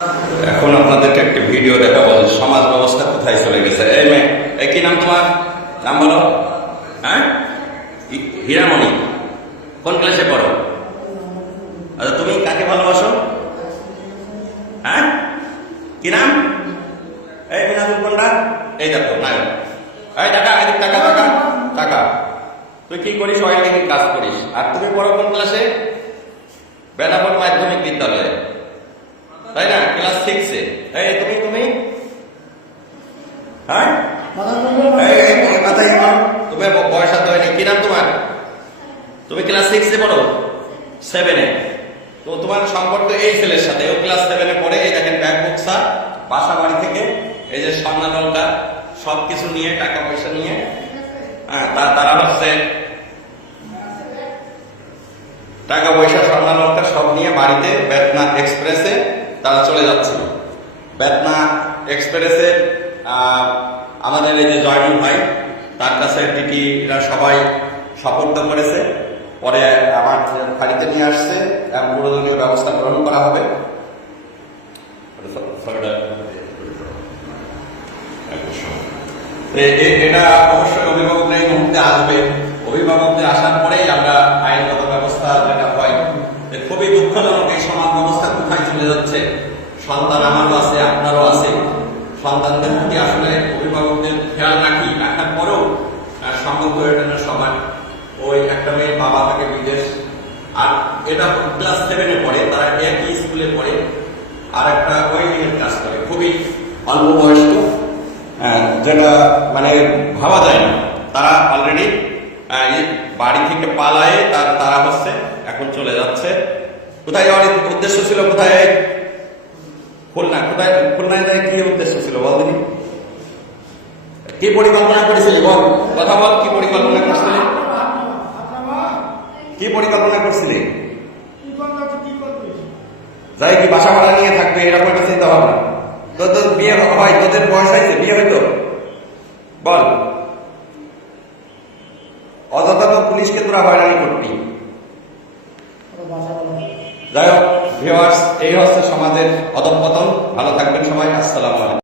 এখন আপনাদেরকে একটা ভিডিও দেখাবো সমাজ ব্যবস্থা কোথায় চলে গেছে। এই মেয়ে, এই কি নাম তোমার? নাম বলো। হ্যাঁ, হীরামণি। কোন ক্লাসে পড়ো? আচ্ছা, তুমি কাকে ভালোবাসো? হ্যাঁ, কি নাম? এই বিনাজুল কোনটা? এই দেখো নাই। এই টাকা, এদিক টাকা টাকা টাকা। তুই কি করিস? ওয়াইলিং কাজ করিস। আর তুমি পড়ো কোন ক্লাসে? বেনাপোল মাধ্যমিক বিদ্যালয়ে, তাই না? ক্লাস 6-এ। এই তুমি তুমি হ্যাঁ, তোমার বয়স হাতে হয়নি। কি নাম তোমার? তুমি ক্লাস 6-এ পড়ো? 7-এ। তো তোমার সম্পর্ক এই ছেলের সাথে। ও ক্লাস 7-এ পড়ে। এই দেখেন ব্যাগ বক্সা, বাসা বাড়ি থেকে এই যে স্বর্ণালঙ্কার সবকিছু নিয়ে, টাকা পয়সা নিয়ে, হ্যাঁ তারা হচ্ছে টাকা পয়সা স্বর্ণালঙ্কার সব নিয়ে বাড়িতে বেতনা এক্সপ্রেসে তারা চলে যাচ্ছিল। বেতনা এক্সপ্রেসে আমাদের এই যে জয়নুল ভাই, তার কাছে ডিটিরা সবাই সাপোর্ট করেছে। পরে আমার বাড়িতে নিয়ে আসছে, প্রয়োজনীয় ব্যবস্থা গ্রহণ করা হবে। এটা অবশ্যই অভিভাবকরা এই মুহূর্তে আসবে। অভিভাবকদের আসার পরেই আমরা আইনগত ব্যবস্থা যেটা হয়। খুবই দুঃখজনক এই সমাজ ব্যবস্থা কোথায় চলে যাচ্ছে। সন্তান আমারও আছে, আপনারও আছে। সন্তানদের প্রতি আসলে অভিভাবকদের খেয়াল রাখার পরেও সম্ভব হয়ে ওঠে না সবার। ওই একটা মেয়ের বাবা থাকে বিদেশ, আর এটা ক্লাস 7-এ পড়ে, তারা একই স্কুলে পড়ে, আর একটা ওয়েলিংয়ের কাজ করে, খুবই অল্প বয়স্ক, যেটা মানে ভাবা যায় না। তারা অলরেডি বাড়ি থেকে পালায়ে তারা হচ্ছে এখন চলে যাচ্ছে। কোথায় যাওয়ার উদ্দেশ্য ছিল? কোথায়? খুলনা। কোথায়? খুলনায় কি উদ্দেশ্য ছিল বল দিদি? কি পরিকল্পনা করেছিলি বল, কথা বল। কি পরিকল্পনা করছিলি? কি পরিকল্পনা করছিলি? যাই কি বাসা ভাড়া নিয়ে থাকবে এরকম একটা চিন্তা ভাবনা? তোর বিয়ে হয়? তোদের বয়স হয়েছে, বিয়ে হইতো? বল। অযথা তো পুলিশকে তোরা হয়রানি করবি। যাই হোক ভিউয়ার্স, এই হচ্ছে সমাজের অধঃপতন। ভালো থাকবেন সবাই। আসসালামু আলাইকুম।